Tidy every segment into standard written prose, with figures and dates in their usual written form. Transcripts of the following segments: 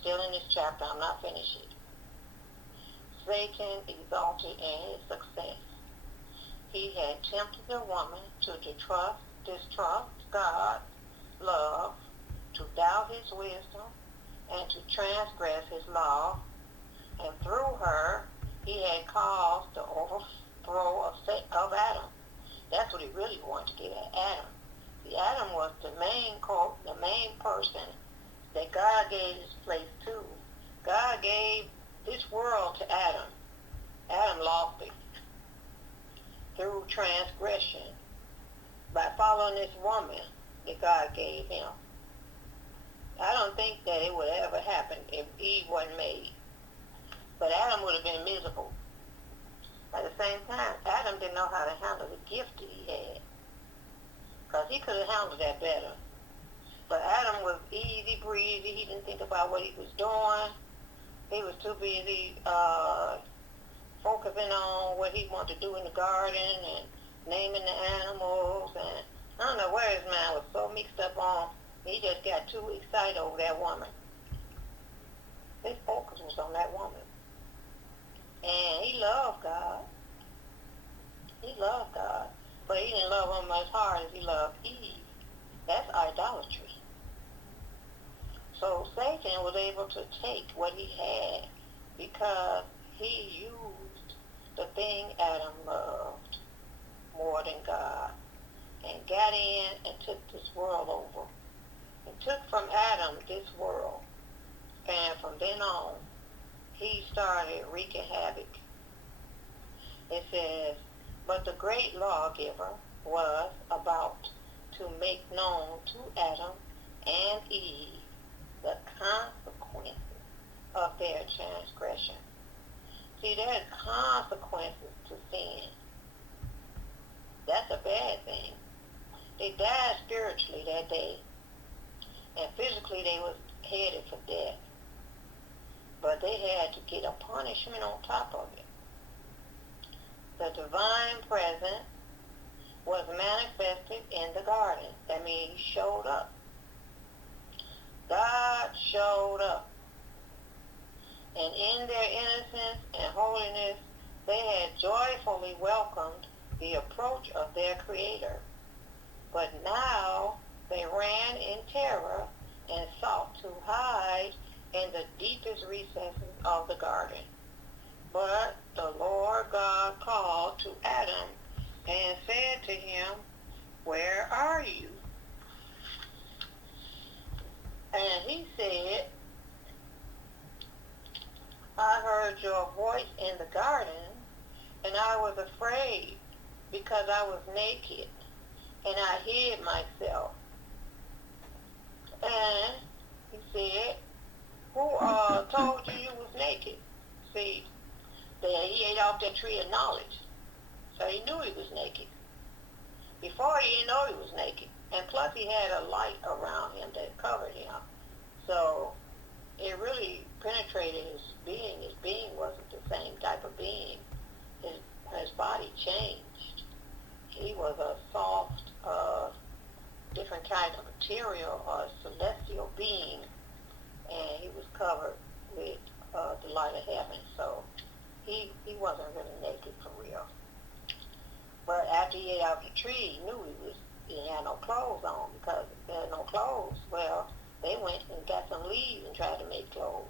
Still in this chapter, I'm not finished yet. Satan exalted in his success. He had tempted the woman to distrust God's love, to doubt his wisdom, and to transgress his law. And through her, he had caused the overthrow of Adam. That's what he really wanted to get at, Adam. See, Adam was the main person that God gave his place to. God gave this world to Adam. Adam lost it through transgression by following this woman that God gave him. I don't think that it would ever happen if Eve wasn't made. But Adam would have been miserable. At the same time, Adam didn't know how to handle the gift that he had, because he could have handled that better. But Adam was easy breezy. He didn't think about what he was doing. He was too busy focusing on what he wanted to do in the garden and naming the animals. And I don't know where his mind was so mixed up on. He just got too excited over that woman. His focus was on that woman. And he loved God. He loved God. But he didn't love him as hard as he loved Eve. That's idolatry. So Satan was able to take what he had because he used the thing Adam loved more than God, and got in and took this world over. And took from Adam this world. And from then on, he started wreaking havoc. It says, but the great lawgiver was about to make known to Adam and Eve the consequences of their transgression. See, there's consequences to sin. That's a bad thing. They died spiritually that day, and physically they was headed for death. But they had to get a punishment on top of it. The divine presence was manifested in the garden. That means he showed up. God showed up. And in their innocence and holiness, they had joyfully welcomed the approach of their Creator. But now they ran in terror and sought to hide in the deepest recesses of the garden. But the Lord God called to Adam and said to him, where are you? And he said, I heard your voice in the garden, and I was afraid because I was naked, and I hid myself. And he said, who told you you was naked? See, he ate off that tree of knowledge, so he knew he was naked. Before, he didn't know he was naked. And plus, he had a light around him that covered him. So it really penetrated his being. His being wasn't the same type of being. His body changed. He was a soft, different kind of material, a celestial being, and he was covered with the light of heaven. So he wasn't really naked for real. But after he ate out the tree, he knew he didn't have no clothes on, because if there had no clothes, well, they went and got some leaves and tried to make clothes.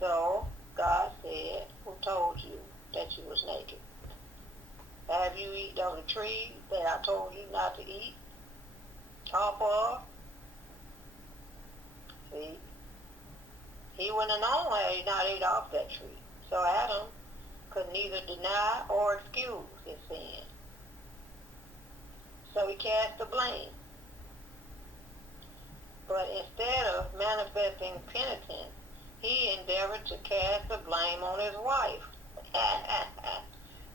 So God said, who told you that you was naked? Have you eaten of the tree that I told you not to eat off of? See, he wouldn't have known had he not ate off that tree. So Adam could neither deny or excuse his sin. So he cast the blame. But instead of manifesting penitence, he endeavored to cast the blame on his wife,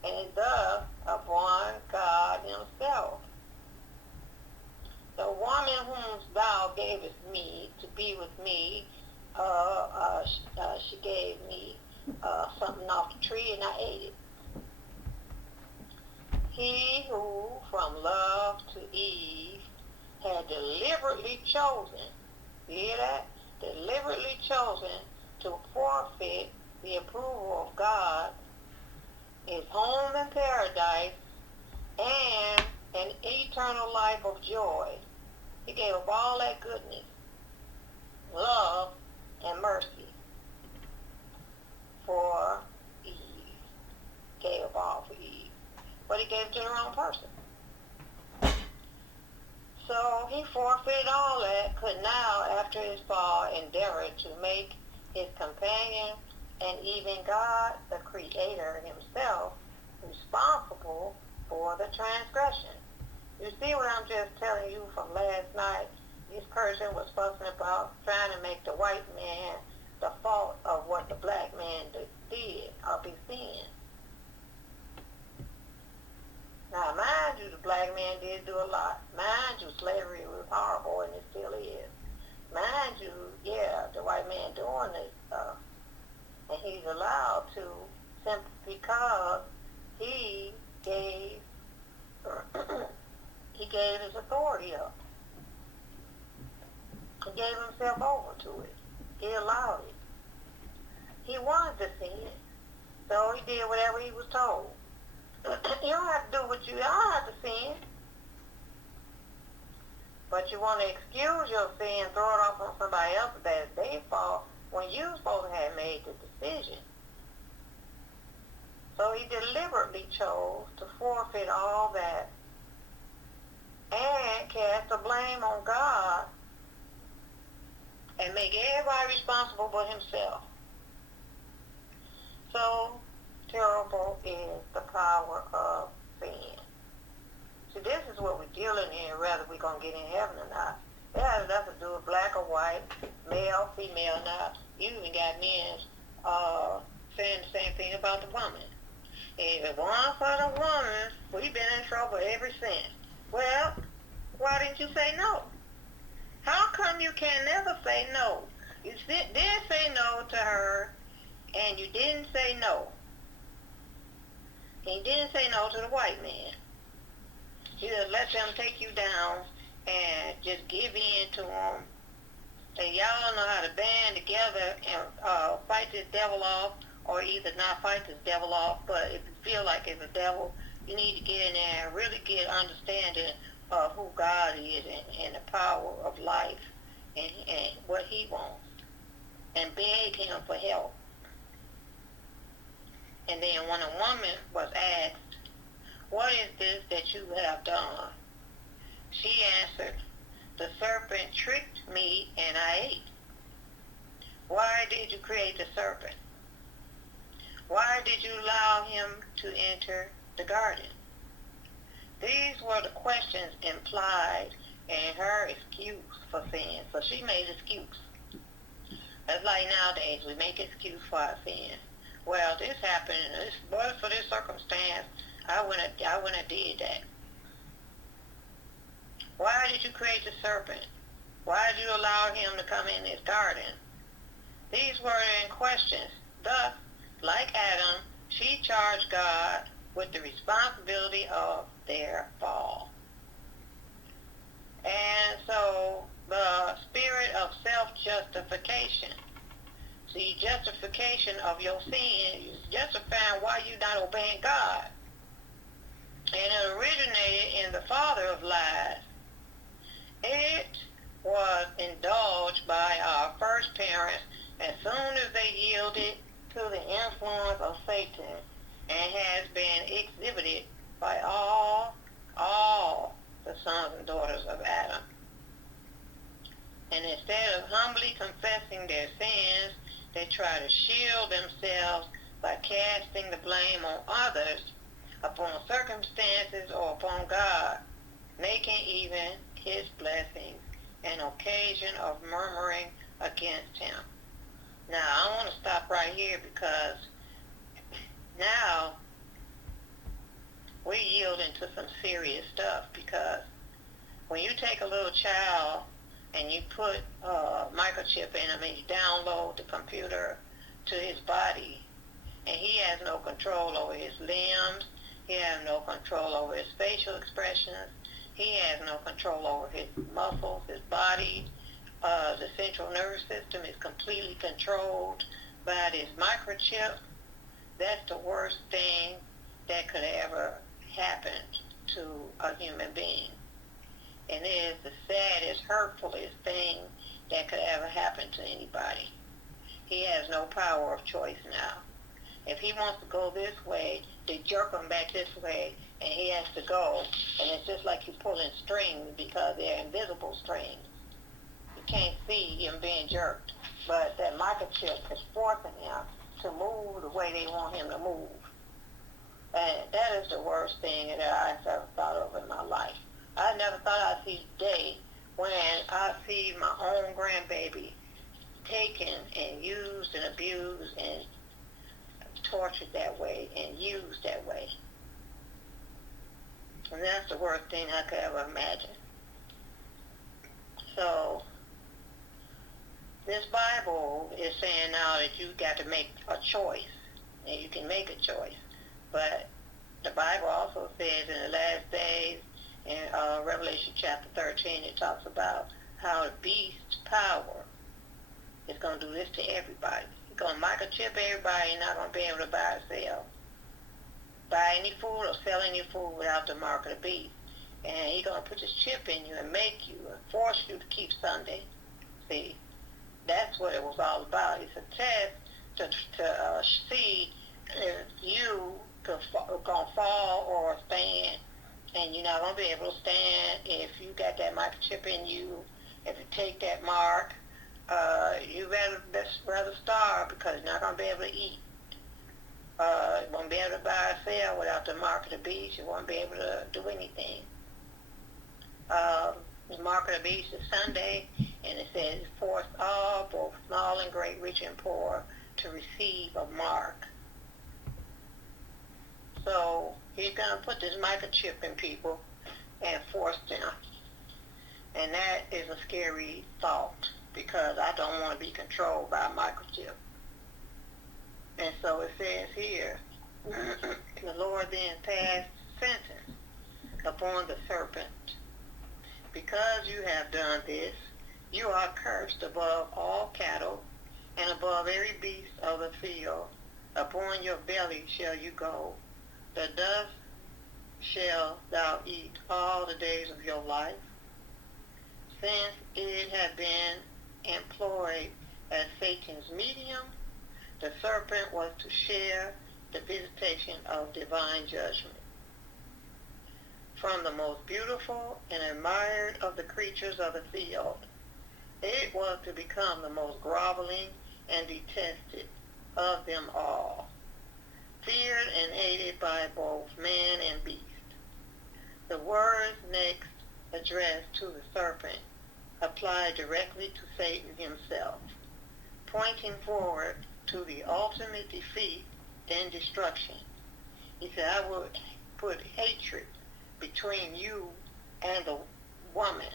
and thus upon God himself. The woman whom thou gavest me to be with me, she gave me something off the tree, and I ate it. He who from love to Eve had deliberately chosen, you hear that? deliberately chosen to forfeit the approval of God, his home in paradise, and an eternal life of joy. He gave up all that goodness, love, and mercy for Eve. Gave up all for Eve. But he gave it to the wrong person. So he forfeited all that, could now, after his fall, endeavor to make his companion and even God, the Creator himself, responsible for the transgression. You see what I'm just telling you from last night? This person was fussing about trying to make the white man the fault of what the black man did, of his sin. Now, mind you, the black man did do a lot. Mind you, slavery was horrible, and it still is. Mind you, yeah, the white man doing this stuff, and he's allowed to simply because he gave his authority up. He gave himself over to it. He allowed it. He wanted to sin, so he did whatever he was told. You don't have to do what you don't have to sin. But you want to excuse your sin, throw it off on somebody else that it's their fault when you supposed to have made the decision. So he deliberately chose to forfeit all that and cast the blame on God and make everybody responsible but himself. So terrible is the power of sin. See, this is what we're dealing in, whether we're going to get in heaven or not. It has nothing to do with black or white, male, female, not. You even got men saying the same thing about the woman. If it weren't for the woman, we've been in trouble ever since. Well, why didn't you say no? How come you can never say no? You did say no to her, and you didn't say no. And you didn't say no to the white man. You just let them take you down and just give in to them. Say, y'all know how to band together and fight this devil off, or either not fight this devil off, but if you feel like it's a devil, you need to get in there and really get understanding of who God is and the power of life and what he wants, and beg him for help. And then when a woman was asked, what is this that you have done? She answered, the serpent tricked me and I ate. Why did you create the serpent? Why did you allow him to enter the garden? These were the questions implied in her excuse for sin. So she made excuse. That's like nowadays, we make excuse for our sin. Well, this happened, but for this circumstance, I wouldn't have did that. Why did you create the serpent? Why did you allow him to come in this garden? These were in questions. Thus, like Adam, she charged God with the responsibility of their fall. And so the spirit of self-justification. See, justification of your sin is justifying why you're not obeying God. And it originated in the father of lies. It was indulged by our first parents as soon as they yielded to the influence of Satan, and has been exhibited by all the sons and daughters of Adam. And instead of humbly confessing their sins, they try to shield themselves by casting the blame on others, upon circumstances, or upon God, making even his blessings an occasion of murmuring against him. Now, I want to stop right here because now we're yielding to some serious stuff, because when you take a little child and you put a microchip in him and you download the computer to his body, and he has no control over his limbs, he has no control over his facial expressions, he has no control over his muscles, his body, The central nervous system is completely controlled by this microchip. That's the worst thing that could ever happen to a human being. And it is the saddest, hurtfulest thing that could ever happen to anybody. He has no power of choice now. If he wants to go this way, they jerk him back this way, and he has to go. And it's just like you're pulling strings because they're invisible strings. You can't see him being jerked. But that microchip is forcing him to move the way they want him to move. And that is the worst thing that I've ever thought of in my life. I never thought I'd see the day when I see my own grandbaby taken and used and abused and tortured that way and used that way. And that's the worst thing I could ever imagine. So this Bible is saying now that you got to make a choice, and you can make a choice. But the Bible also says in the last days, in Revelation chapter 13, it talks about how the beast's power is going to do this to everybody. He's going to microchip everybody. You're not going to be able to buy or sell. Buy any food or sell any food without the mark of the beast. And he's going to put this chip in you and make you and force you to keep Sunday. See, that's what it was all about. It's a test to see if you going to fall or stand. And you're not going to be able to stand if you got that microchip in you. If you take that mark, you rather starve because you're not going to be able to eat. You won't be able to buy or sell without the mark of the beast. You won't be able to do anything. The mark of the beast is Sunday, and it says, force all, both small and great, rich and poor, to receive a mark. So he's going to put this microchip in people and force them. And that is a scary thought because I don't want to be controlled by a microchip. And so it says here, the Lord then passed sentence upon the serpent. Because you have done this, you are cursed above all cattle and above every beast of the field. Upon your belly shall you go. The dust shall thou eat all the days of your life. Since it had been employed as Satan's medium, the serpent was to share the visitation of divine judgment. From the most beautiful and admired of the creatures of the field, it was to become the most groveling and detested of them all, feared and hated by both man and beast. The words next addressed to the serpent apply directly to Satan himself, pointing forward to the ultimate defeat and destruction. He said, I will put hatred between you and the woman,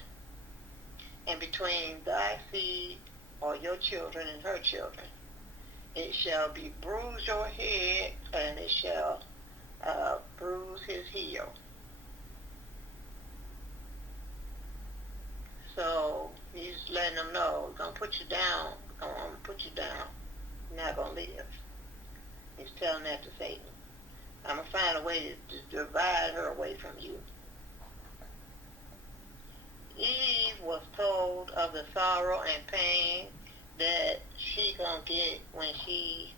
and between thy seed or your children and her children. It shall be bruise your head, and it shall bruise his heel. So he's letting them know, we're going to put you down. I'm going to put you down. You're not going to live. He's telling that to Satan. I'm going to find a way to divide her away from you. Eve was told of the sorrow and pain that she going to get when she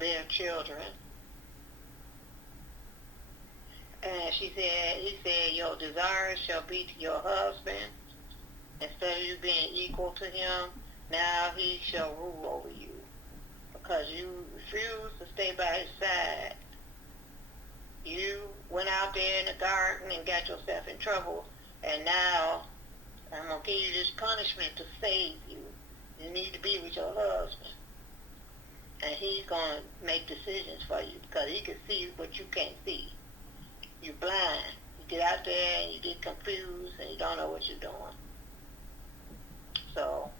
bear children. And he said, your desires shall be to your husband. Instead of you being equal to him, now he shall rule over you. Because you refuse to stay by his side. You went out there in the garden and got yourself in trouble, and now I'm going to give you this punishment to save you. You need to be with your husband. And he's going to make decisions for you because he can see what you can't see. You're blind. You get out there and you get confused and you don't know what you're doing. So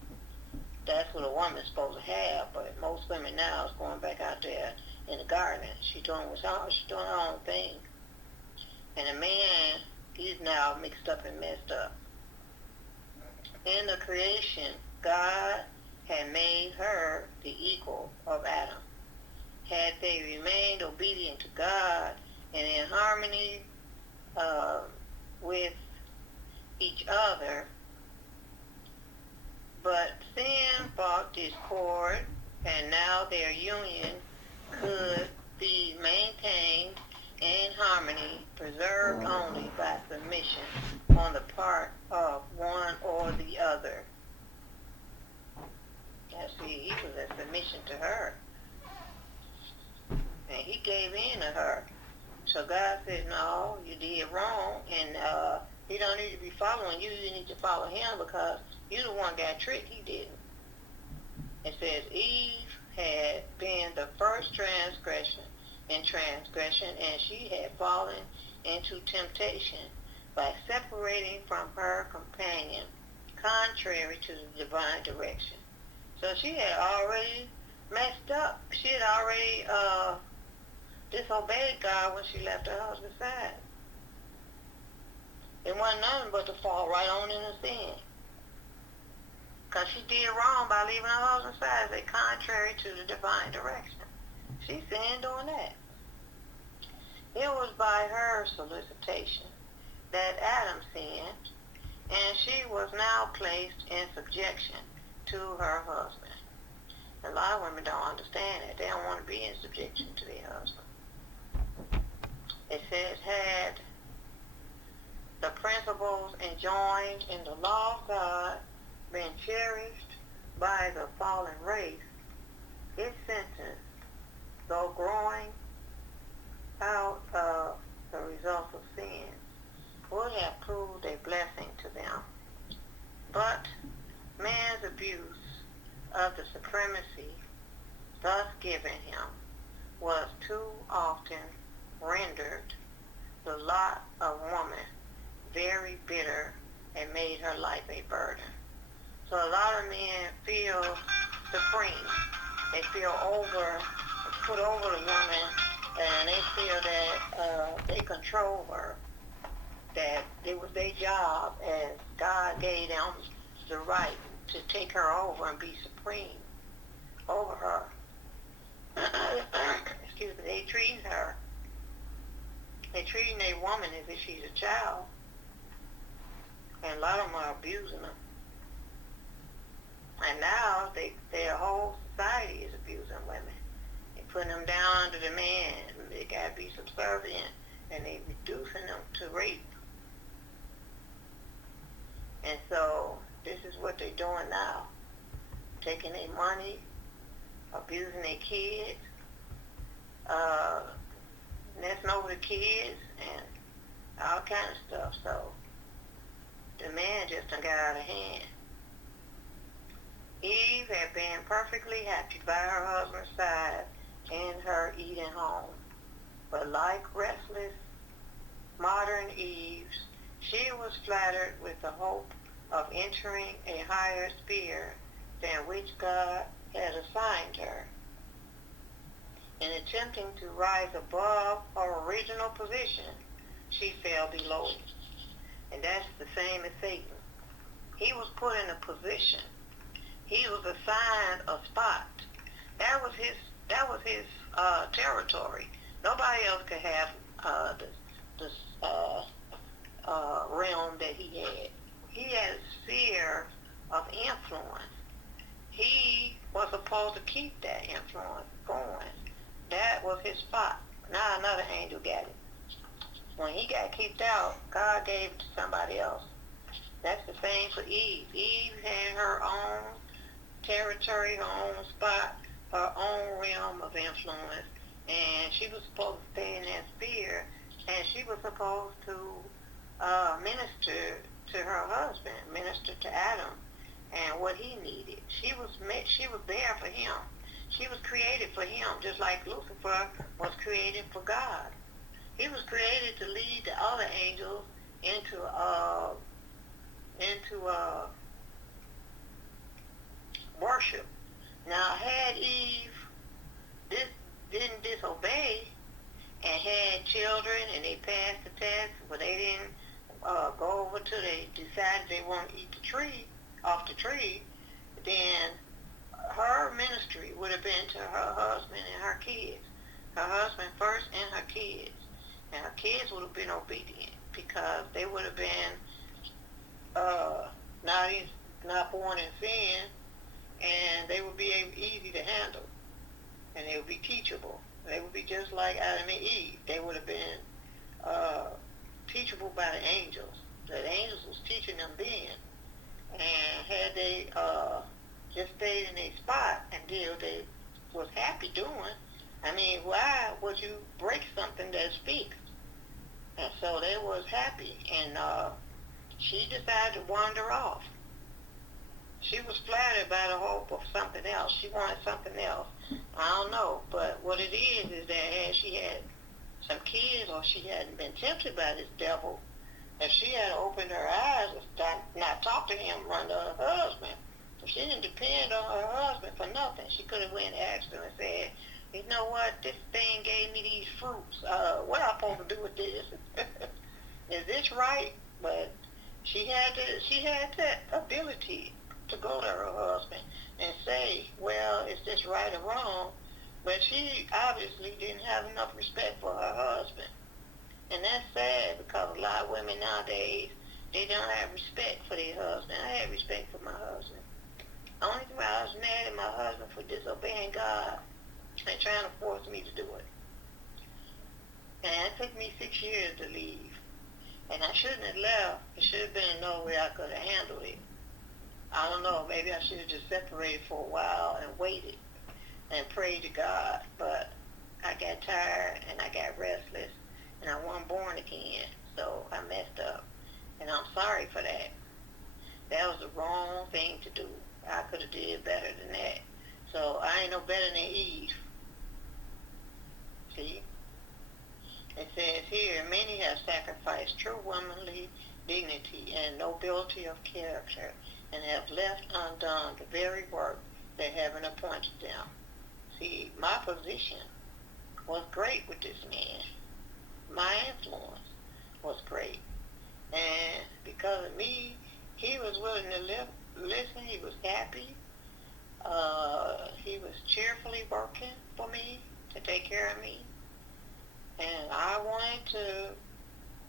that's what a woman's supposed to have, but most women now is going back out there in the garden. She's doing her own thing. And the man, he's now mixed up and messed up. In the creation, God had made her the equal of Adam. Had they remained obedient to God and in harmony with each other, but sin brought discord, and now their union could be maintained in harmony, preserved only by submission on the part of one or the other. Now see, he was in submission to her, and he gave in to her. So God said, no, you did wrong, and he don't need to be following you. You need to follow him because you the one got tricked. He didn't. It says Eve had been the first transgression, and she had fallen into temptation by separating from her companion, contrary to the divine direction. So she had already messed up. She had already disobeyed God when she left her husband's side. It wasn't nothing but to fall right on into sin. Because she did wrong by leaving her husband's side, say contrary to the divine direction. She sinned doing that. It was by her solicitation that Adam sinned, and she was now placed in subjection to her husband. A lot of women don't understand that. They don't want to be in subjection to their husband. It says, had the principles enjoined in the law of God been cherished by the fallen race, its sentence, though growing out of the results of sin, would have proved a blessing to them. But man's abuse of the supremacy thus given him was too often rendered the lot of woman very bitter and made her life a burden. So a lot of men feel supreme. They feel put over the woman, and they feel that they control her, that it was their job, and God gave them the right to take her over and be supreme over her. Excuse me, they treating her. They treating a woman as if she's a child. And a lot of them are abusing them. And now their whole society is abusing women. They're putting them down under the man. They got to be subservient. And they reducing them to rape. And so this is what they're doing now. Taking their money, abusing their kids, messing over the kids, and all kind of stuff. So the man just done got out of hand. Eve had been perfectly happy by her husband's side in her Eden home. But like restless modern Eves, she was flattered with the hope of entering a higher sphere than which God had assigned her. In attempting to rise above her original position, she fell below it. And that's the same as Satan. He was put in a position. He was assigned a spot. That was his territory. Nobody else could have this realm that he had. He had a sphere of influence. He was supposed to keep that influence going. That was his spot. Now another angel got it. When he got kicked out, God gave it to somebody else. That's the same for Eve. Eve had her own territory, her own spot, her own realm of influence, and she was supposed to stay in that sphere, and she was supposed to minister to her husband, minister to Adam, and what he needed. She was there for him. She was created for him, just like Lucifer was created for God. He was created to lead the other angels into worship. Now, had Eve didn't disobey and had children and they passed the test, but they didn't go over till they decided they want to eat off the tree, then her ministry would have been to her husband and her kids. Her husband first and her kids. And her kids would have been obedient because they would have been uh, not, not born in sin, and they would be easy to handle, and they would be teachable. They would be just like Adam and Eve. They would have been uh, teachable by the angels. The angels was teaching them then. And had they just stayed in a spot and did what they was happy doing, I mean, why would you break something that speaks? And so they was happy, and she decided to wander off. She was flattered by the hope of something else. She wanted something else. I don't know, but what it is that had she had some kids, or she hadn't been tempted by this devil, if she had opened her eyes and not talked to him, run to her husband, if she didn't depend on her husband for nothing, she could have went and asked him and said, you know what, this thing gave me these fruits. What am I supposed to do with this? Is this right? But she had that ability to go to her husband and say, well, is this right or wrong? But she obviously didn't have enough respect for her husband. And that's sad, because a lot of women nowadays, they don't have respect for their husband. I had respect for my husband. The only thing I was mad at my husband for disobeying God and trying to force me to do it. And it took me 6 years to leave. And I shouldn't have left. It should have been no way I could have handled it. I don't know, maybe I should have just separated for a while and waited and prayed to God. But I got tired and I got restless, and I wasn't born again, so I messed up. And I'm sorry for that. That was the wrong thing to do. I could have did better than that. So I ain't no better than Eve. See? It says here, many have sacrificed true womanly dignity and nobility of character, and have left undone the very work that heaven appointed them. See, my position was great with this man. My influence was great. And because of me, he was willing to listen. He was happy. He was cheerfully working for me to take care of me. And I wanted to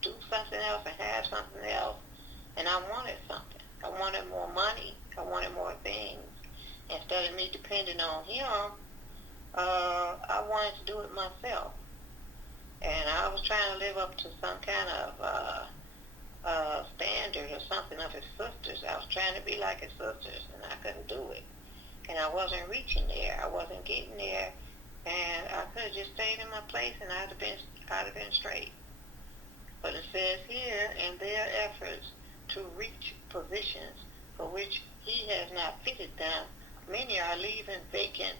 do something else and have something else. And I wanted something. I wanted more money. I wanted more things. Instead of me depending on him, I wanted to do it myself. And I was trying to live up to some kind of standard or something of his sisters. I was trying to be like his sisters, and I couldn't do it. And I wasn't reaching there. I wasn't getting there. And I could have just stayed in my place, and I'd have been straight. But it says here, in their efforts to reach positions for which he has not fitted them, many are leaving vacant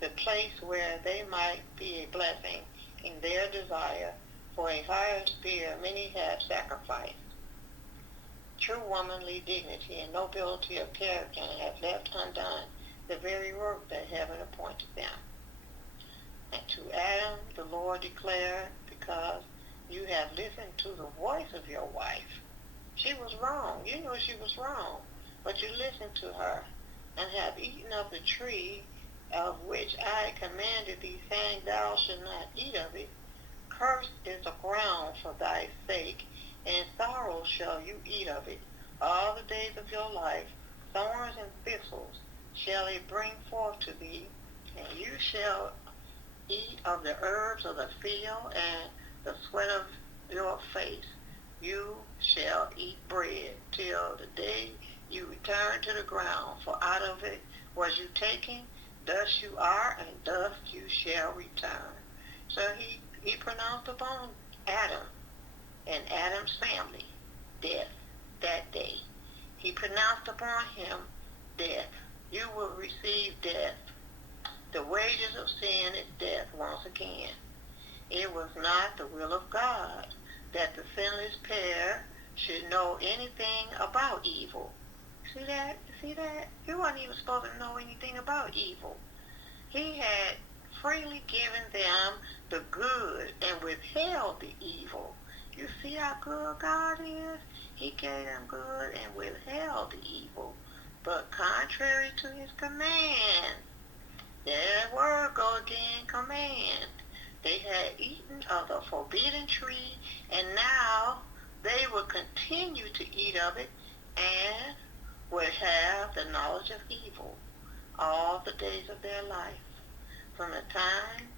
the place where they might be a blessing. In their desire for a higher sphere, many have sacrificed true womanly dignity and nobility of character, and have left undone the very work that heaven appointed them. And to Adam the Lord declared, because you have listened to the voice of your wife. She was wrong. You knew she was wrong, but you listened to her, and have eaten of the tree of which I commanded thee, saying, thou shalt not eat of it. Cursed is the ground for thy sake, and sorrow shall you eat of it all the days of your life. Thorns and thistles shall it bring forth to thee, and you shall eat of the herbs of the field, and the sweat of your face. You shall eat bread till the day you return to the ground, for out of it was you taken. Thus you are, and thus you shall return. So he pronounced upon Adam and Adam's family death that day. He pronounced upon him death. You will receive death. The wages of sin is death once again. It was not the will of God that the sinless pair should know anything about evil. See that? See that? He wasn't even supposed to know anything about evil. He had freely given them the good and withheld the evil. You see how good God is? He gave them good and withheld the evil. but contrary to his command. That word go again, command. They had eaten of the forbidden tree, and now they would continue to eat of it, and would have the knowledge of evil all the days of their life. From the time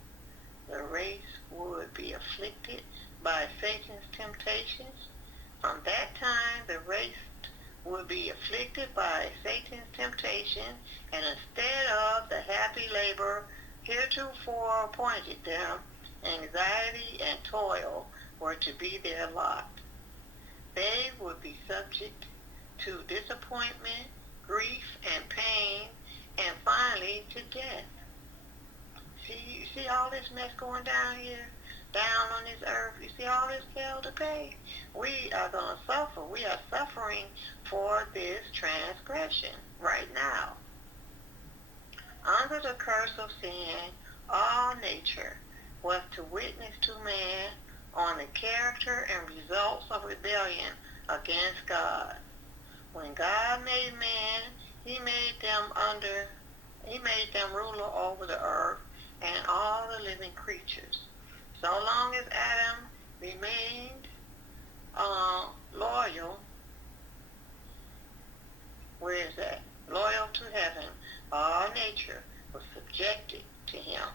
the race would be afflicted by Satan's temptations, from that time the race would be afflicted by Satan's temptation, and instead of the happy labor heretofore appointed them, anxiety and toil were to be their lot. They would be subject to disappointment, grief, and pain, and finally to death. You see all this mess going down here, down on this earth? You see all this hell to pay? We are going to suffer. We are suffering for this transgression right now. Under the curse of sin, all nature was to witness to man on the character and results of rebellion against God. When God made man, he made them ruler over the earth and all the living creatures. So long as Adam remained loyal, loyal to heaven, all nature was subjected to him.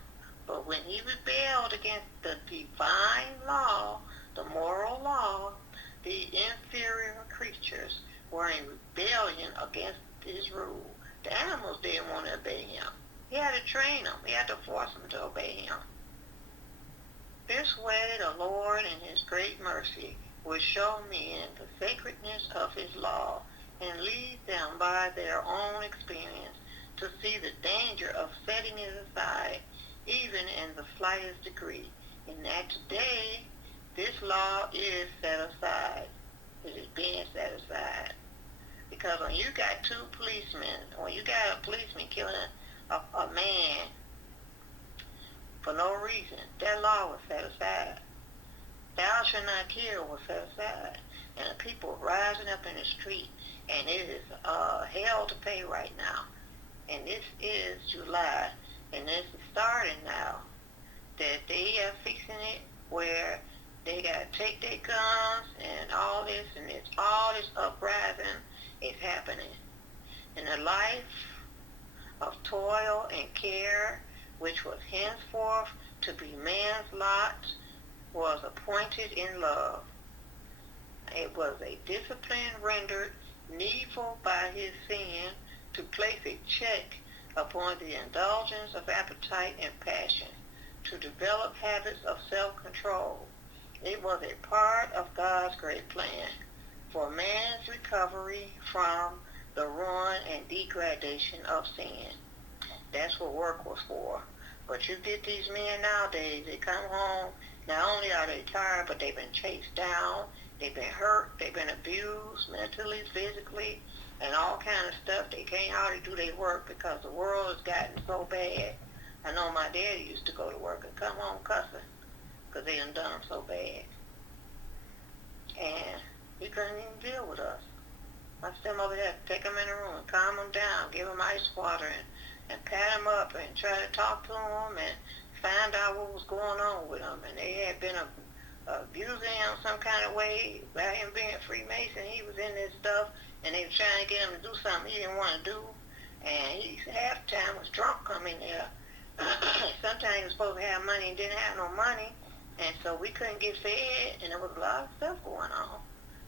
But when he rebelled against the divine law, the moral law, the inferior creatures were in rebellion against his rule. The animals didn't want to obey him. He had to train them. He had to force them to obey him. This way the Lord in his great mercy would show men the sacredness of his law and lead them by their own experience to see the danger of setting it aside, even in the slightest degree. And that today, this law is set aside. It is being set aside. Because when you got when you got a policeman killing a man for no reason, that law was set aside. Thou shalt not kill was set aside. And the people rising up in the street, and it is hell to pay right now. And this is July, and this is starting now, that they are fixing it where they got to take their guns and all this, and it's all this uprising is happening. And the life of toil and care, which was henceforth to be man's lot, was appointed in love. It was a discipline rendered needful by his sin to place a check upon the indulgence of appetite and passion, to develop habits of self-control. It was a part of God's great plan for man's recovery from the ruin and degradation of sin. That's what work was for. But you get these men nowadays, they come home, not only are they tired, but they've been chased down, they've been hurt, they've been abused mentally, physically, and all kind of stuff. They can't hardly do their work because the world has gotten so bad. I know my daddy used to go to work and come home cussing because they done him so bad. And he couldn't even deal with us. I sent him over there to take him in the room and calm him down, give him ice water and pat him up and try to talk to him and find out what was going on with him. And they had been abusing him some kind of way. By him being Freemason, he was in this stuff, and they were trying to get him to do something he didn't want to do. And he half the time was drunk coming there. Sometimes he was supposed to have money and didn't have no money. And so we couldn't get fed, and there was a lot of stuff going on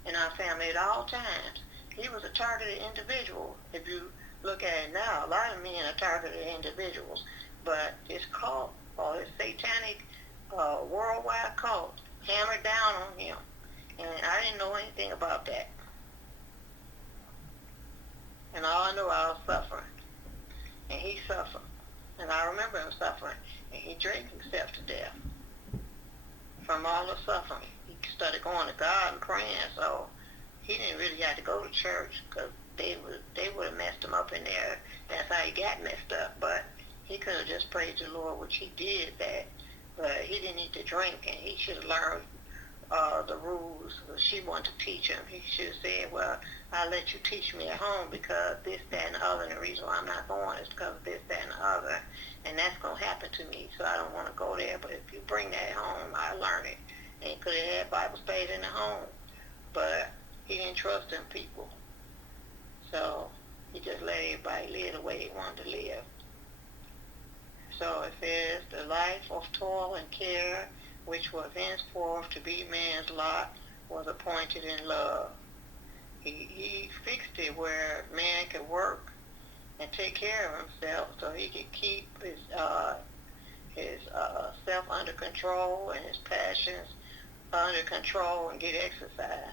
in our family at all times. He was a targeted individual. If you look at it now, a lot of men are targeted individuals. But this cult, or this satanic worldwide cult, hammered down on him. And I didn't know anything about that. And all I knew, I was suffering. And he suffered. And I remember him suffering. And he drank himself to death from all the suffering. He started going to God and praying, so he didn't really have to go to church because they would have messed him up in there. That's how he got messed up. But he could have just prayed to the Lord, which he did that. But he didn't need to drink, and he should have learned the rules. She wanted to teach him. He should have said, well, I'll let you teach me at home because this, that, and the other. And the reason why I'm not going is because of this, that, and the other. And that's going to happen to me, so I don't want to go there. But if you bring that home, I'll learn it. And he could have had Bible studies in the home. But he didn't trust them people. So he just let everybody live the way they wanted to live. So it says, the life of toil and care, which was henceforth to be man's lot, was appointed in love. He fixed it where man could work and take care of himself so he could keep his self under control and his passions under control and get exercise.